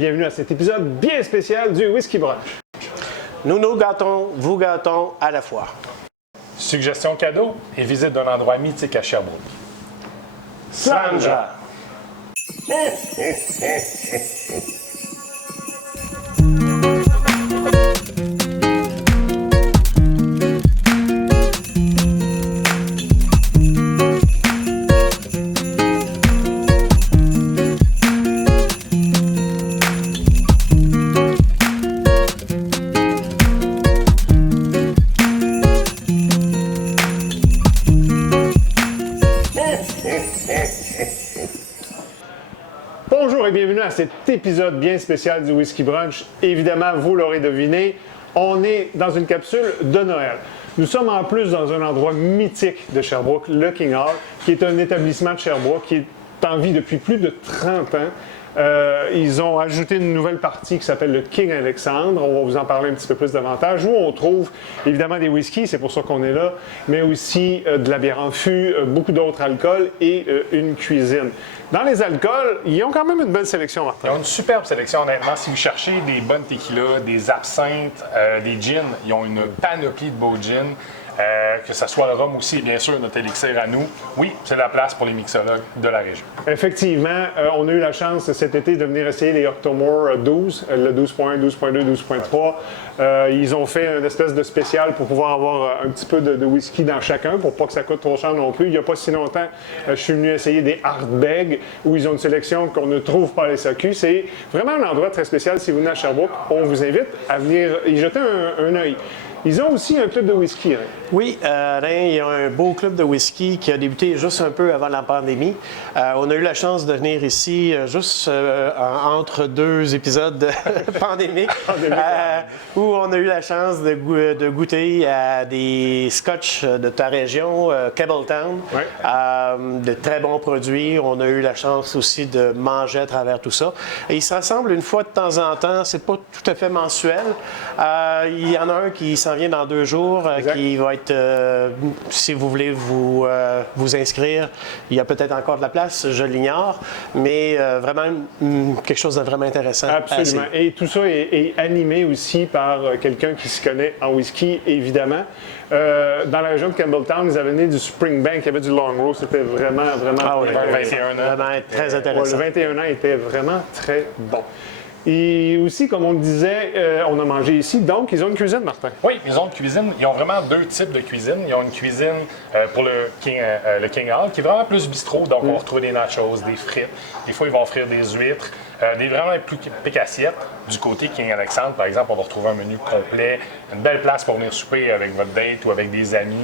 bienvenue à cet épisode bien spécial du Whisky Brunch. Nous nous gâtons, vous gâtons à la fois. Suggestion cadeau et visite d'un endroit mythique à Sherbrooke. Sanja! Bonjour et bienvenue à cet épisode bien spécial du Whisky Brunch. Évidemment, vous l'aurez deviné, on est dans une capsule de Noël. Nous sommes en plus dans un endroit mythique de Sherbrooke, le King Hall, qui est un établissement de Sherbrooke qui est en vie depuis plus de 30 ans. Ils ont ajouté une nouvelle partie qui s'appelle le King Alexandre. On va vous en parler un petit peu plus davantage, où on trouve évidemment des whiskies, c'est pour ça qu'on est là, mais aussi de la bière en fût, beaucoup d'autres alcools et une cuisine. Dans les alcools, ils ont quand même une belle sélection, Martin. Ils ont une superbe sélection, honnêtement. Si vous cherchez des bonnes tequilas, des absinthes, des gins, ils ont une panoplie de beaux gins. Que ce soit le rhum aussi, et bien sûr, notre élixir à nous. Oui, c'est la place pour les mixologues de la région. Effectivement, on a eu la chance cet été de venir essayer les Octomore 12, le 12.1, 12.2, 12.3. Ils ont fait une espèce de spécial pour pouvoir avoir un petit peu de whisky dans chacun, pour pas que ça coûte trop cher non plus. Il n'y a pas si longtemps, je suis venu essayer des Ardbeg, où ils ont une sélection qu'on ne trouve pas à l'SAQ. C'est vraiment un endroit très spécial. Si vous venez à Sherbrooke, on vous invite à venir y jeter un œil. Ils ont aussi un club de whisky, hein? Oui, il y a un beau club de whisky qui a débuté juste un peu avant la pandémie. On a eu la chance de venir ici juste entre deux épisodes pandémiques, où on a eu la chance de goûter à des scotch de ta région, Campbelltown, Ouais. de très bons produits. On a eu la chance aussi de manger à travers tout ça. Et ils se rassemblent une fois de temps en temps. C'est pas tout à fait mensuel. Il y en a un qui s'en vient dans 2 jours, qui va être, si vous voulez vous inscrire, il y a peut-être encore de la place, je l'ignore, mais vraiment quelque chose de vraiment intéressant. Absolument. Et tout ça est animé aussi par quelqu'un qui se connaît en whisky, évidemment. Dans la région de Campbelltown, ils avaient amené du Springbank, il y avait du Longrow, c'était vraiment Ah oui, intéressant. 21 ans. Vraiment très intéressant. Le 21 ans était vraiment très bon. Et aussi, comme on le disait, on a mangé ici, donc ils ont une cuisine, Martin. Oui, ils ont une cuisine. Ils ont vraiment 2 types de cuisine. Ils ont une cuisine pour le King Hall, qui est vraiment plus bistrot. Donc, on va retrouver des nachos, des frites. Des fois, ils vont offrir des huîtres, des vraiment plus piques assiettes. Du côté King Alexandre, par exemple, on va retrouver un menu complet, une belle place pour venir souper avec votre date ou avec des amis.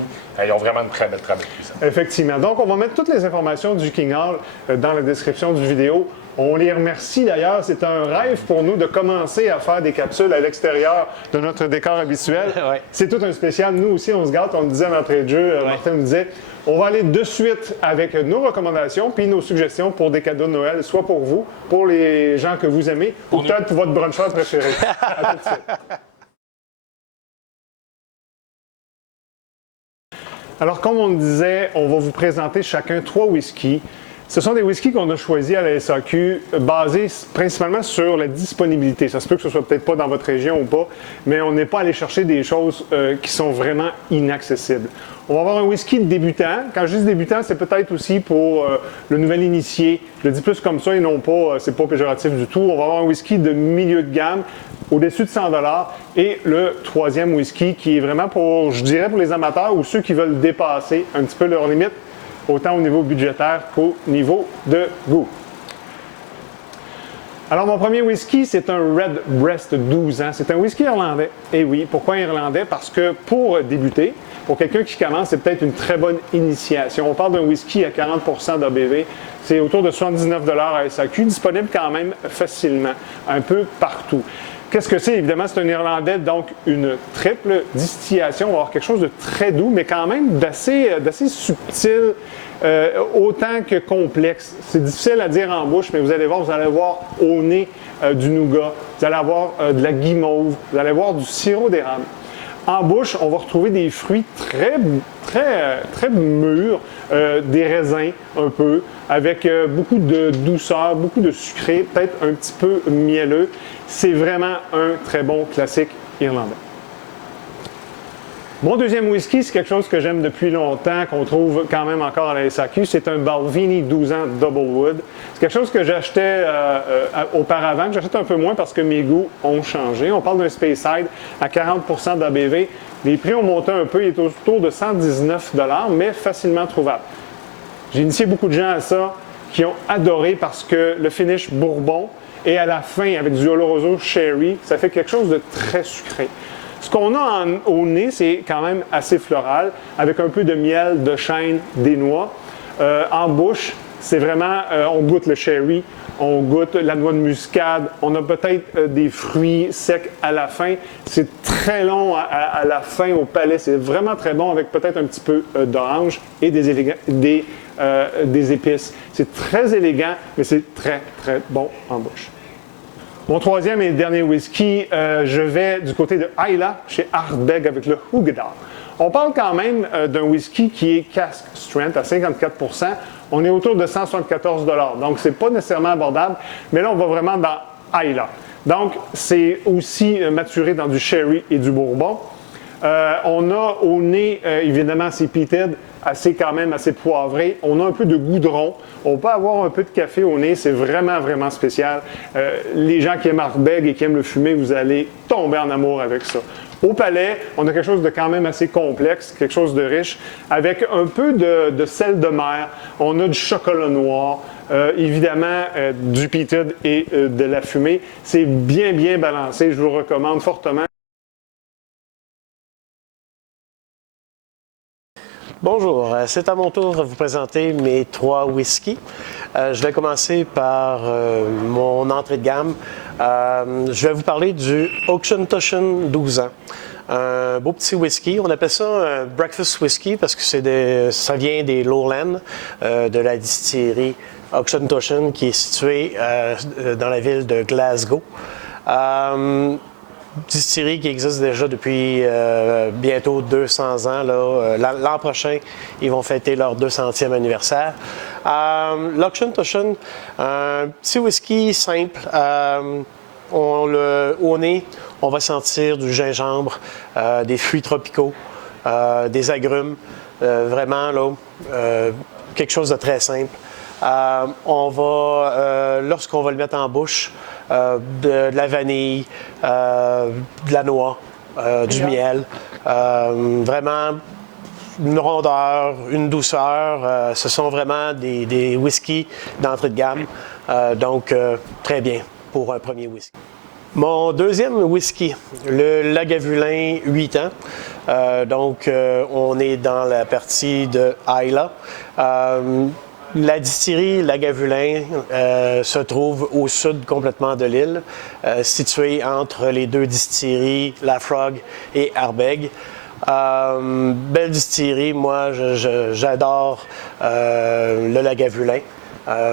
Ils ont vraiment une très belle cuisine. Effectivement. Donc, on va mettre toutes les informations du King Hall dans la description du vidéo. On les remercie d'ailleurs. C'est un rêve pour nous de commencer à faire des capsules à l'extérieur de notre décor habituel. Ouais. C'est tout un spécial. Nous aussi, on se gâte. On le disait d'entrée de jeu. Martin nous disait, on va aller de suite avec nos recommandations puis nos suggestions pour des cadeaux de Noël, soit pour vous, pour les gens que vous aimez, ou peut-être pour votre bruncher préféré. À tout de suite. Alors, comme on le disait, on va vous présenter chacun 3 whiskies. Ce sont des whiskies qu'on a choisis à la SAQ, basés principalement sur la disponibilité. Ça se peut que ce soit peut-être pas dans votre région ou pas, mais on n'est pas allé chercher des choses qui sont vraiment inaccessibles. On va avoir un whisky de débutant. Quand je dis débutant, c'est peut-être aussi pour le nouvel initié. Je le dis plus comme ça et non pas, c'est pas péjoratif du tout. On va avoir un whisky de milieu de gamme, au-dessus de 100 $. Et le 3e whisky qui est vraiment pour, je dirais, pour les amateurs ou ceux qui veulent dépasser un petit peu leur limite, autant au niveau budgétaire qu'au niveau de goût. Alors, mon premier whisky, c'est un Redbreast 12 ans. C'est un whisky irlandais. Et oui, pourquoi irlandais? Parce que pour débuter, pour quelqu'un qui commence, c'est peut-être une très bonne initiation. On parle d'un whisky à 40 % d'ABV. C'est autour de 79 $ à SAQ, disponible quand même facilement, un peu partout. Qu'est-ce que c'est? Évidemment, c'est un Irlandais, donc une triple distillation. On va avoir quelque chose de très doux, mais quand même d'assez subtil, autant que complexe. C'est difficile à dire en bouche, mais vous allez voir au nez du nougat, vous allez avoir de la guimauve, vous allez avoir du sirop d'érable. En bouche, on va retrouver des fruits très très mûr, des raisins un peu, avec beaucoup de douceur, beaucoup de sucré, peut-être un petit peu mielleux. C'est vraiment un très bon classique irlandais. Mon deuxième whisky, c'est quelque chose que j'aime depuis longtemps, qu'on trouve quand même encore à la SAQ. C'est un Balvenie 12 ans Double Wood. C'est quelque chose que j'achetais auparavant, que j'achète un peu moins parce que mes goûts ont changé. On parle d'un Speyside à 40 d'ABV. Les prix ont monté un peu, il est autour de 119 $, mais facilement trouvable. J'ai initié beaucoup de gens à ça qui ont adoré parce que le finish bourbon et à la fin, avec du Oloroso Sherry, ça fait quelque chose de très sucré. Ce qu'on a au nez, c'est quand même assez floral, avec un peu de miel, de chêne, des noix. En bouche, c'est vraiment, on goûte le sherry, on goûte la noix de muscade, on a peut-être des fruits secs à la fin. C'est très long à la fin au palais, c'est vraiment très bon avec peut-être un petit peu d'orange et des épices. C'est très élégant, mais c'est très, très bon en bouche. Mon troisième et dernier whisky, je vais du côté de Islay, chez Ardbeg, avec le Hugedal. On parle quand même d'un whisky qui est cask strength à 54 %. On est autour de 174 $. Donc, ce n'est pas nécessairement abordable, mais là, on va vraiment dans Islay. Donc, c'est aussi maturé dans du sherry et du bourbon. On a au nez, évidemment, c'est peated, quand même assez poivré. On a un peu de goudron. On peut avoir un peu de café au nez. C'est vraiment, vraiment spécial. Les gens qui aiment Ardbeg et qui aiment le fumer, vous allez tomber en amour avec ça. Au palais, on a quelque chose de quand même assez complexe, quelque chose de riche, avec un peu de sel de mer. On a du chocolat noir, évidemment du peated et de la fumée. C'est bien, bien balancé. Je vous le recommande fortement. Bonjour, c'est à mon tour de vous présenter mes 3 whiskies. Je vais commencer par mon entrée de gamme. Je vais vous parler du Auchentoshan 12 ans. Un beau petit whisky. On appelle ça un breakfast whisky parce que ça vient des Lowlands, de la distillerie Auchentoshan qui est située dans la ville de Glasgow. Distillerie qui existe déjà depuis bientôt 200 ans. L'an prochain, ils vont fêter leur 200e anniversaire. L'Auchentoshan, un petit whisky simple. Au nez, on va sentir du gingembre, des fruits tropicaux, des agrumes. Vraiment, quelque chose de très simple. Lorsqu'on va le mettre en bouche, de la vanille, de la noix, du miel. Vraiment une rondeur, une douceur. Ce sont vraiment des whiskies d'entrée de gamme. Donc, très bien pour un premier whisky. Mon deuxième whisky, le Lagavulin 8 ans. Donc, on est dans la partie de Islay. La distillerie Lagavulin se trouve au sud complètement de l'île, située entre les deux distilleries Laphroaig et Ardbeg. Belle distillerie, moi j'adore le Lagavulin.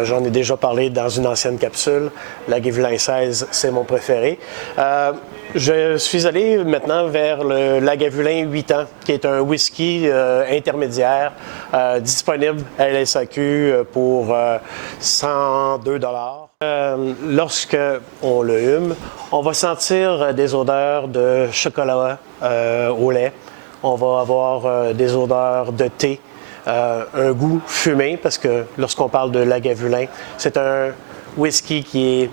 J'en ai déjà parlé dans une ancienne capsule. Lagavulin 16, c'est mon préféré. Je suis allé maintenant vers le Lagavulin 8 ans, qui est un whisky intermédiaire disponible à la SAQ pour 102 $. Lorsque on le hume, on va sentir des odeurs de chocolat au lait. On va avoir des odeurs de thé. Un goût fumé, parce que lorsqu'on parle de Lagavulin, c'est un whisky qui est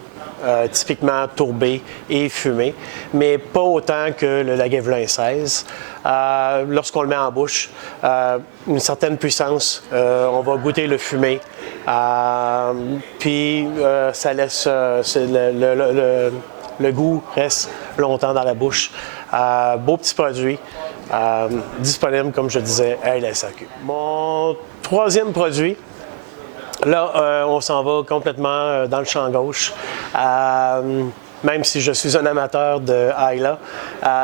typiquement tourbé et fumé, mais pas autant que le Lagavulin 16. Lorsqu'on le met en bouche, une certaine puissance, on va goûter le fumé, puis ça laisse le goût reste longtemps dans la bouche. Beau petit produit. Disponible, comme je disais, à la SAQ. Mon troisième produit, là, on s'en va complètement dans le champ gauche. Même si je suis un amateur de Islay,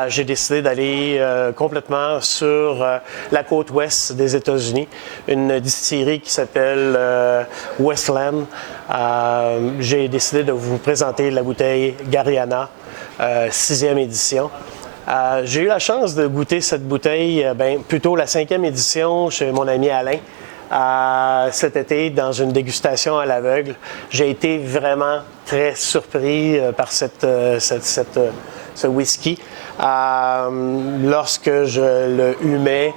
j'ai décidé d'aller complètement sur la côte ouest des États-Unis, une distillerie qui s'appelle Westland. J'ai décidé de vous présenter la bouteille Gariana, 6e édition. J'ai eu la chance de goûter cette bouteille, plutôt la 5e édition chez mon ami Alain. Cet été, dans une dégustation à l'aveugle. J'ai été vraiment très surpris par ce whisky. Lorsque je le humais,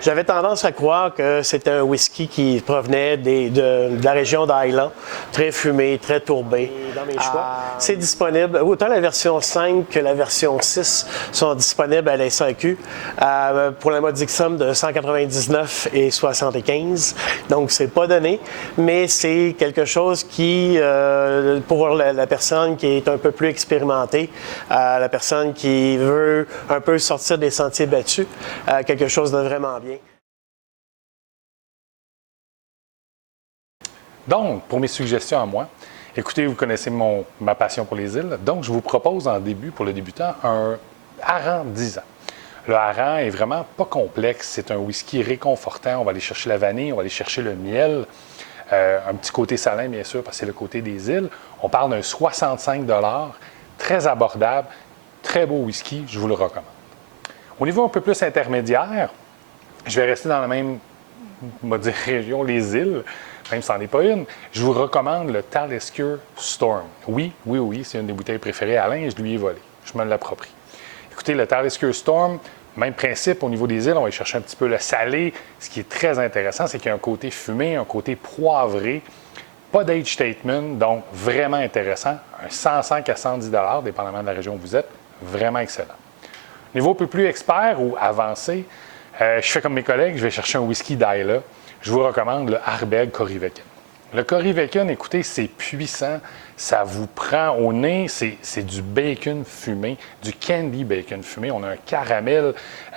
j'avais tendance à croire que c'était un whisky qui provenait de la région d'Highland, très fumé, très tourbé. Dans mes choix, c'est disponible. Autant la version 5 que la version 6 sont disponibles à la SAQ pour la modique somme de 199,75. Donc, c'est pas donné, mais c'est quelque chose qui, pour la personne qui est un peu plus expérimentée, la personne qui veut un peu sortir des sentiers battus, quelque chose de vraiment bien. Donc, pour mes suggestions à moi, écoutez, vous connaissez ma passion pour les îles, donc je vous propose en début, pour le débutant, un hareng 10 ans. Le hareng est vraiment pas complexe, c'est un whisky réconfortant, on va aller chercher la vanille, on va aller chercher le miel, un petit côté salin bien sûr, parce que c'est le côté des îles. On parle d'un 65 $, très abordable, très beau whisky, je vous le recommande. Au niveau un peu plus intermédiaire, je vais rester dans la même région, les îles, même si ce n'en est pas une. Je vous recommande le Talisker Storm. Oui, c'est une des bouteilles préférées à Alain et je lui ai volé. Je me l'approprie. Écoutez, le Talisker Storm, même principe au niveau des îles, on va aller chercher un petit peu le salé. Ce qui est très intéressant, c'est qu'il y a un côté fumé, un côté poivré. Pas d'age statement, donc vraiment intéressant. Un 105 à 110 $, dépendamment de la région où vous êtes. Vraiment excellent. Niveau un peu plus expert ou avancé, je fais comme mes collègues, je vais chercher un whisky d'Islay. Je vous recommande le Ardbeg Corryvreckan. Le Corryvreckan, écoutez, c'est puissant, ça vous prend au nez, c'est du bacon fumé, du candy bacon fumé. On a un caramel,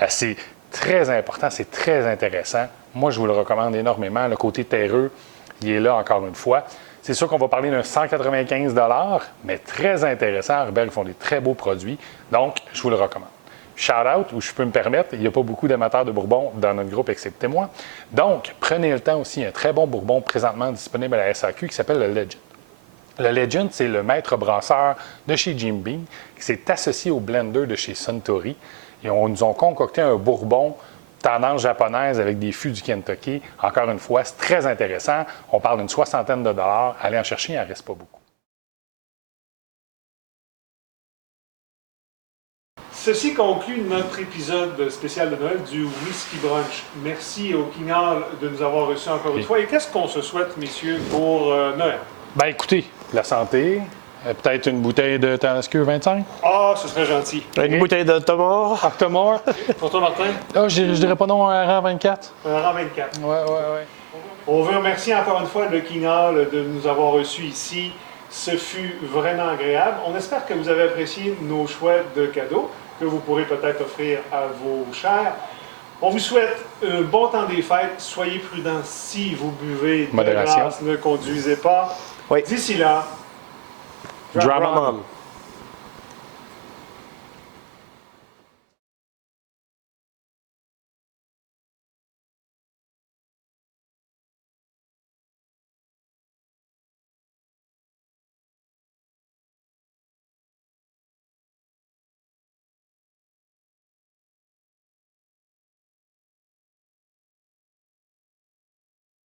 c'est très important, c'est très intéressant. Moi, je vous le recommande énormément. Le côté terreux, il est là encore une fois. C'est sûr qu'on va parler d'un 195 $, mais très intéressant. Ardbeg font des très beaux produits, donc je vous le recommande. Shout-out, où je peux me permettre, il n'y a pas beaucoup d'amateurs de bourbon dans notre groupe, excepté moi. Donc, prenez le temps aussi, un très bon bourbon présentement disponible à la SAQ qui s'appelle le Legend. Le Legend, c'est le maître brasseur de chez Jim Beam qui s'est associé au blender de chez Suntory. Ils nous ont concocté un bourbon tendance japonaise avec des fûts du Kentucky. Encore une fois, c'est très intéressant. On parle d'une soixantaine de $. Allez en chercher, il n'en reste pas beaucoup. Ceci conclut notre épisode spécial de Noël du Whisky Brunch. Merci au King Hall de nous avoir reçus encore une fois. Et qu'est-ce qu'on se souhaite, messieurs, pour Noël? Bien, écoutez, la santé, peut-être une bouteille de Talisker 25. Ah, ce serait gentil. Une bouteille d'Octomore. Octomore. Pour toi, Martin? Ah, je dirais pas non, un rang 24. Un rang 24. Ouais. On veut remercier encore une fois le King Hall de nous avoir reçus ici. Ce fut vraiment agréable. On espère que vous avez apprécié nos choix de cadeaux que vous pourrez peut-être offrir à vos chers. On vous souhaite un bon temps des fêtes. Soyez prudents si vous buvez de modération. glace, ne conduisez pas. Oui. D'ici là, Drum on.